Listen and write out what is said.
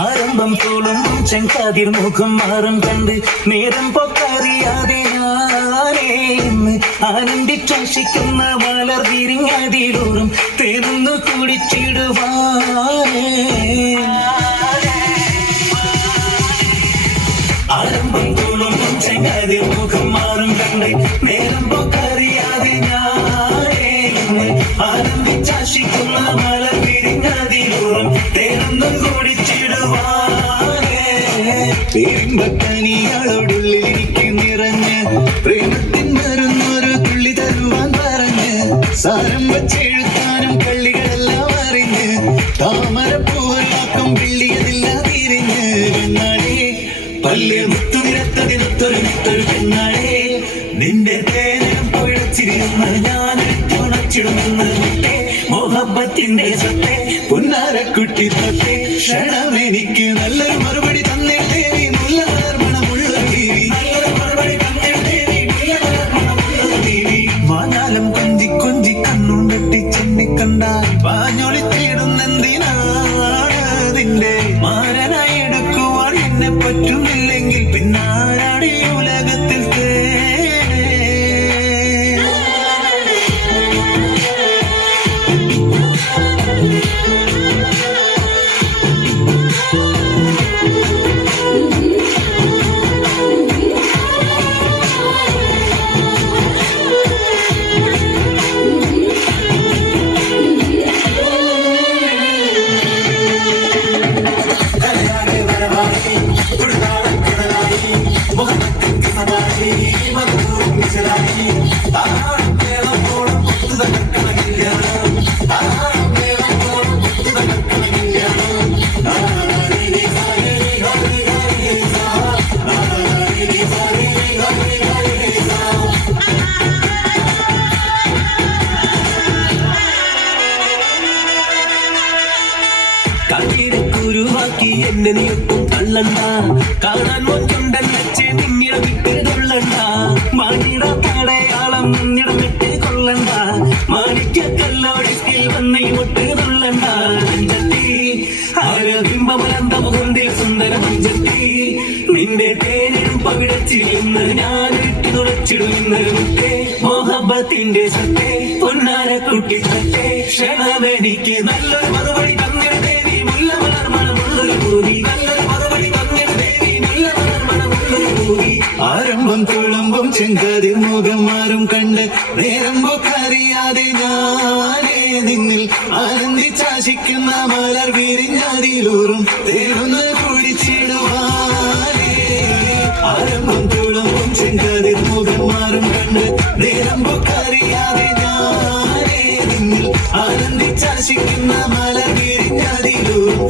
ആരംഭം തോളും ചെങ്കാതിർ മുഖം മാറും കണ്ട് നേരം പൊക്കറിയാതെ ഞാനേന്ന് ആനന്ദിച്ചാശിക്കുന്ന മലർ വിരിഞ്ഞതിലൂറും തേർന്നു കുടിച്ചിടുവാനേ. ആരംഭം തോളും ചെങ്കാതിർ മുഖം മാറും കണ്ട് നേരം പൊക്കറിയാതെ ഞാനേന്ന് ആനന്ദിച്ചാശിക്കുന്ന മലർ വിരിഞ്ഞതിലൂറും തേർന്നു കുടിച്ചിടുവാനേ. പേരിമ്പക്കനിയാളോടുള്ളിൽ എനിക്ക് നിറഞ്ഞ് പ്രേമത്തിൻ മരുന്നൊരു തുള്ളി തരുവാൻ പറഞ്ഞ് സാരം വച്ചെഴുത്താനും കള്ളികളെല്ലാം അറിഞ്ഞ് താമരപ്പൂവല്ലാക്കും പിള്ളിയതില്ല തിരിഞ്ഞ് പെണ്ണാടേ പല്ല് മുത്തുനിരത്തതിനൊത്തൊരു മുത്തൊരു പെണ്ണാടേ നിന്റെ തേനം പൊഴച്ചിരുന്ന് ഞാൻ തുണച്ചിടുമെന്ന് മുട്ടേ മോഹബത്തിന്റെ സത്തേ പുന്നാരക്കുട്ടി തൊട്ടേ ക്ഷണമെനിക്ക് നല്ലൊരു മറുപടി തന്നേ ദേവി മുല്ലമലർമണമുള്ള ദേവി നല്ലൊരു മറുപടി തന്നേ ദേവി മുല്ലമലർമണമുള്ള ദേവി. മാനാലം കൊഞ്ചി കൊഞ്ചി കണ്ണും വെട്ടി ചെന്നി കണ്ടാൽ പാഞ്ഞൊളി തേടുന്നെന്തിനാണ് നിന്റെ മാരനായി എടുക്കുവാൻ എന്നെ പറ്റുന്നില്ലെങ്കിൽ പിന്നാരാടി ഉലകത്തിൽ കുരുവാക്കി എന്നെ നീയൊട്ടും തള്ളണ്ട കാണാൻ മോറ്റുണ്ടൻ വെച്ച് നിന്നിട വിട്ട് കൊള്ളണ്ട മാണിട തടയാളം നിന്നിട വിട്ട് കൊള്ളണ്ട മാണിക്കല്ലോടിൽ വന്നൈ മുട്ട് കൊള്ളണ്ട അഞ്ചത്തി ആരബിംബമലന്ത മുഖന്തിൽ സുന്ദര മഞ്ചത്തി നിന്റെ തേനും പവിടച്ചിരുന്ന് ഞാൻ ഇട്ട് തുളച്ചിടുന്ന് മുട്ടേ മോഹബത്തിന്റെ സത്തേ പൊന്നാരക്കുട്ടി സത്തേ ക്ഷണമെനിക്ക് നല്ലൊരു മറുപടി തന്നിട ദേവി മുല്ലമലർമണമുള്ളൊരു പൂതി നല്ലൊരു മറുപടി തന്നിട ദേവി മുല്ലമലർമണമുള്ളൊരു പൂതി. ആരംഭം തുളുമ്പും ചെങ്കാതിർ മുഖം മാറും കണ്ട് നേരം പൊക്കറിയാതെ ഞാനേ നിന്നിൽ ആനന്ദിച്ചാശിക്കുന്ന മലർ വിരിഞ്ഞതിലൂറും തേടുന്ന് കുടിച്ചിടുവാനേ. ആരംഭം തുളുമ്പും ചെങ്കാതിർ മുഖം മാറും കണ്ട് നേരം പൊക്കറിയാതെ ഞാനേ നിന്നിൽ ആനന്ദിച്ചാശിക്കുന്ന മലർ വിരിഞ്ഞതിലൂറും